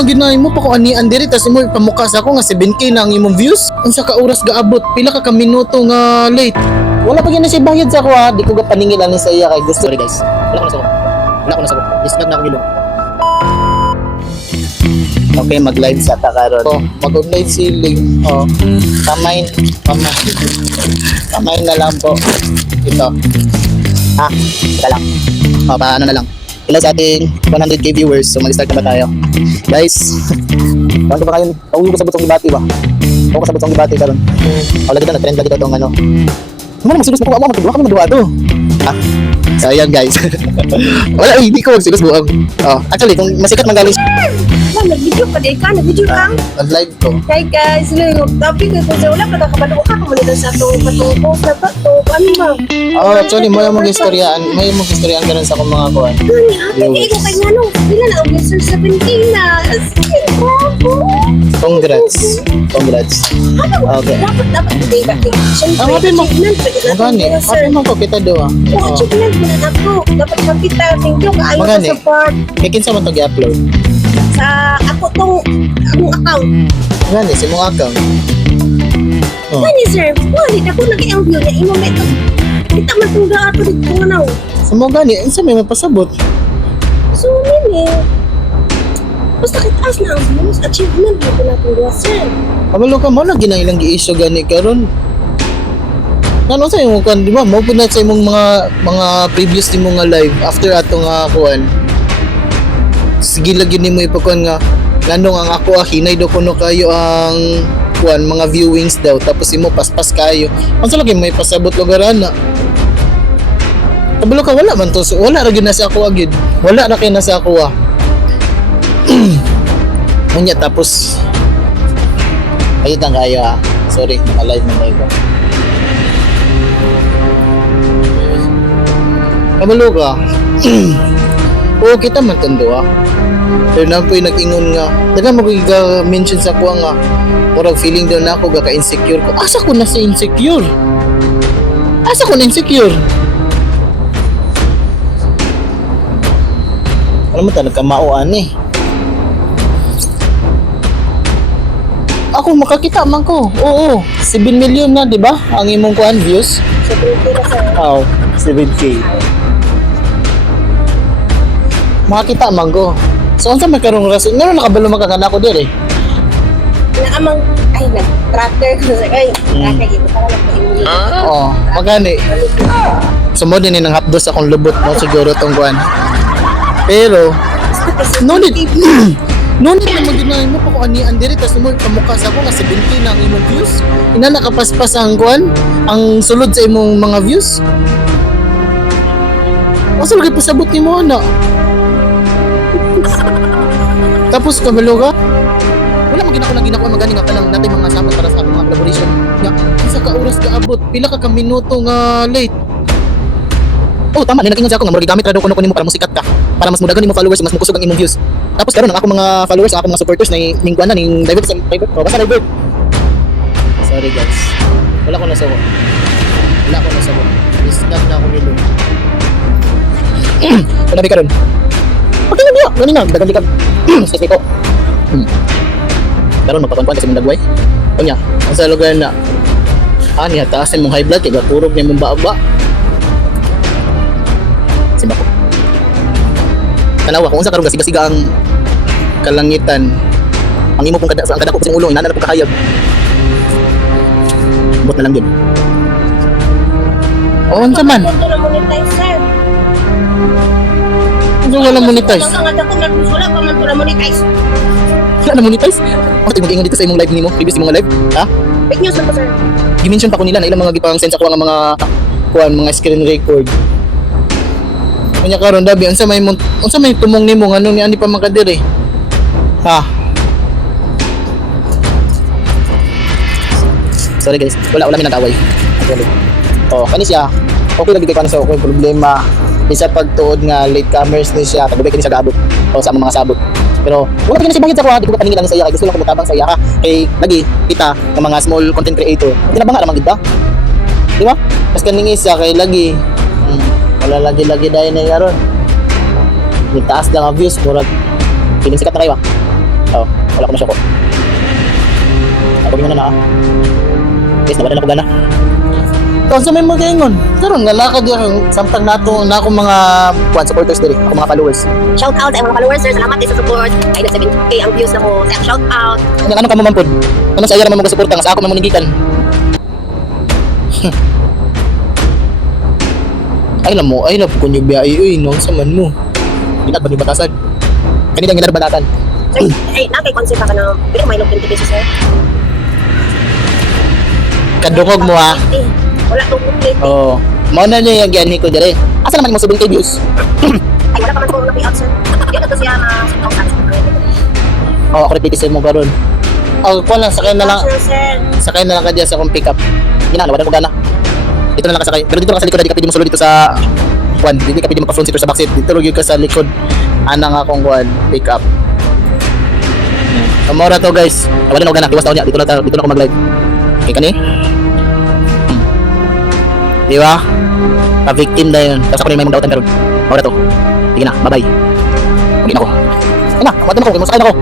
maginay mo pa ko ani andiri tas imo pamukha sa ako nga 7K na ang imong views. Unsa ka oras gaabot? Pila ka minuto nga late? Wala pa gyud na siya bayad sa ako ha. Di ko ga paningilan ni sa iya kay gusto. Sorry guys. Wala ko na sa ako. Discard na ako gilo. Okay, mag-live sa ta karon. Oh, mag-online ceiling. Oh. Kamay na lang po. Ito. Ito lang. Oh, paano na lang. Ilan sa ating 100K viewers. So mag-start na ba tayo? Guys, paano ba kayo? Pauwi ko sa butong ibati ba? Ako sa butong ibati karon. Oh, lagi na trend lagi itong ano. Ano mo silos mo ako magduwa kami magduwa to. So ayan guys. Wala, hindi ko magsilos buang. Oh, actually kung masikat man galing Nag-video pa din ka, nag-video ka. live ko. Hi guys, yung topic ko sa wala pa nakabalo ka kung sa to patungkol sa to ano ba? Oh, actually mo yung mag-istoryaan, karon sa akong mga kuan. Hindi ko kay ngano, sila na og sir 17 na. Congrats. Okay. Dapat hindi ka. Ang happy mo. Magani, happy mo ko kita do ah. Oh, achievement na ako. Dapat makita, thank you kaayo sa Magani. support Kay kinsa man to gi-upload? sa ako tong akong account. Gani si mong account. Oh. Kani sir, wali ako nag-ang view na imo may kita man tong ato dito nganaw. Sa mo gani, unsa may mapasabot? So, nini, basta kitaas na ang views, achievement mo ko na itong gawa, sir. Kabalo ka mo na ginailang gi-issue gani karon. Ano sa imong kan, di ba? Mo pud na sa imong mga previous nimo nga live after ato nga kuan. Sige lagi nimo ipakuan nga nganong ang ako hinay do kuno kayo ang kuan mga viewings daw tapos imo paspas kayo. Unsa lagi may pasabot lugaran na? Kabalo ka wala man to, wala ra gyud na sa ako agid. Wala ra kay na sa ako ah. Unya tapos ayun lang kayo ah. Sorry, alive na live. Kabalo ka. Oo, kita man tondo ah. Pero na po'y nag-ingon nga. Daga mo mention sa kuha nga. Murag feeling daw na ako gaka-insecure ko. Asa ko na sa insecure? Asa ko na insecure? Alam mo talaga mauan eh. Ako makakita man ko. Oo, 7 million na, di ba? Ang imong kuan views. So, pera sir. Oh, 7K. Makakita man ko. So, unsa may karong rason? Ngano nakabalo makakana ko dire? Naamang, ay, nag-tracker ko sa, ay, tracker ito para magpaimuli. Oo, magani. Sumod din ng hapdos akong lubot mo siguro tong kuan. Pero, no need. No need na maginay mo pa ko ani andiri tas mo kamukha sa ako nga 70 na ang imong views. Ina nakapaspas ang kuan, ang sulod sa imong mga views. Asa lagi pasabot nimo ana? Tapos kabalo ka? Wala mo ginako magani nga kanang natin mga sabot para sa atong mga collaboration. Nga, isa ka oras kaabot, pila ka minuto nga late. Oh, tama ni nag-ingon sa ako nga murag gamit ra daw kuno nimo para musikat ka. Para mas mudagan imong followers, mas mukusog ang imong views. Tapos karon ang ako mga followers, ang ako mga supporters na ning kuan na ning divert sa private. Oh, basta divert. Sorry guys. Wala ko na sa Discard na ako nilo. Wala bi karon. Okay na biya, gani na, dagan likab. Excuse me po. Karon magpakuan kasi mong dagway. Kunya, ang sa lugar na niya taas mong high blood kay gaturog ni mong baaba. Simba ko. Tanawa kung unsa karon gasiga-siga ang kalangitan. Ang imo pong ang kada ko sa ulo, inana na pong kahayag. Bot na lang yun. O, unsa man? Ito na monetize, sir. Unsa wala monetize? Wala pa man ito na monetize. Wala na monetize? Ako tayo mag-ingon dito sa imong live nimo, previous imong live, ha? Fake news na po, sir. Gimension pa ko nila na ilang mga gipang send sa ko ang mga kuan mga screen record. Kanya karon dabi unsa may tumong nimo ngano ni ani pa man kadiri? Ha? Sorry guys, wala mi nag-away. Actually. Oh, kani siya. Okay lagi kay kanang sa okay problema. Isa pagtuod nga late comers ni siya, tagbay kini siya gaabot o sa mga sabot. Pero wala pa gina siya bahid sa kuha, di ko pa paningilan sa iya kay gusto lang ko mutabang sa iya ha. Kay lagi kita ng mga small content creator. Tinabanga ra man gid ba? Di ba? Mas kaning isa kay lagi wala lagi dahil na karon. Taas lang ang views murag kini sikat na kayo. Oh, wala ko masyoko. Ako nga na guys, nawala na ko gana. Kung sa may mga ingon, karon nga lakad yung samtang nato na akong mga supporters diri, ako mga followers. Shout out sa mga followers, sir. Salamat din sa support. Ay, 70k ang views na mo. Sa shout out. Ano ka mo man pod? Ano sa iya naman mo suporta nga sa ako man munigikan? Ay na po kunyo biya uy, no sa man mo. Ginat ba ni batasan? Kanina ginat banatan. Sir, ay, nakay-concept ka na. Pero may 20 pesos, sir. Kadungog mo ha. Eh, wala tong 20. Oo. Mao na niya yung gianhi ko dire. Asa naman mo 70 views? Ay, wala pa man kung na-payout, sir. Yun na to siya na sitong sa Oh, ako repeat mo karon. Oh, ko lang sakay na lang. Sir. Sakay na lang ka diya sa akong pick up. Ginana wala ko gana. Dito na lang ka sakay. Pero dito lang ka sa likod, di ka pwede mo sulod dito sa kwan. Hindi ka pwede magpa-front seat or sa back seat. Dito lang ka sa likod. Ana nga akong kwan, pick up. Kamora to guys. Wala na ko gana. Iwas taon niya. Dito na ako mag-live. Okay kani? Di ba? Pa-victim na yun. Tapos ako na yung may mong dautan karon. Kamora to. Sige na. Bye-bye. Okay na ako. Ay na. Wala na ako. Masakay na ako.